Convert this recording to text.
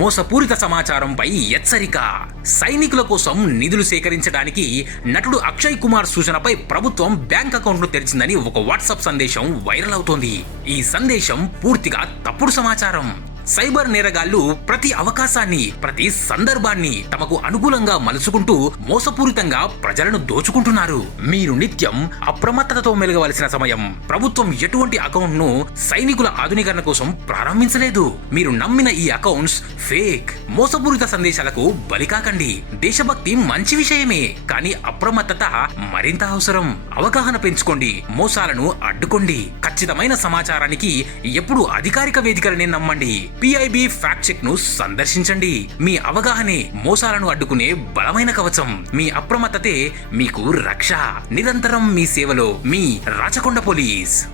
మోసపూరిత సమాచారంపై హెచ్చరిక. సైనికుల కోసం నిధులు సేకరించడానికి నటుడు అక్షయ్ కుమార్ సూచనపై ప్రభుత్వం బ్యాంక్ అకౌంట్ను తెరిచిందని ఒక వాట్సాప్ సందేశం వైరల్ అవుతోంది. ఈ సందేశం పూర్తిగా తప్పుడు సమాచారం. సైబర్ నేరగాళ్ళు ప్రతి అవకాశాన్ని ప్రతి సందర్భాన్ని తమకు అనుకూలంగా మలుచుకుంటూ మోసపూరితంగా ప్రజలను దోచుకుంటున్నారు. మీరు నిత్యం అప్రమత్తతతో మెలగవలసిన సమయం. ప్రభుత్వం ఎటువంటి అకౌంట్ను సైనికుల ఆధునీకరణ కోసం ప్రారంభించలేదు. మీరు నమ్మిన ఈ అకౌంట్స్ ఫేక్ మోసపూరిత సందేశాలకు బలికాకండి దేశభక్తి మంచి విషయమే కానీ అప్రమత్తత మరింత అవసరం. అవగాహన పెంచుకోండి మోసాలను అడ్డుకోండి. ఖచ్చితమైన సమాచారానికి ఎప్పుడు అధికారిక వేదికలనే నమ్మండి. పిఐబి ఫ్యాక్ట్ చెక్ను సందర్శించండి. మీ అవగాహనే మోసాలను అడ్డుకునే బలమైన కవచం. మీ అప్రమత్తతే మీకు రక్ష. నిరంతరం మీ సేవలో మీ రాచకొండ పోలీస్.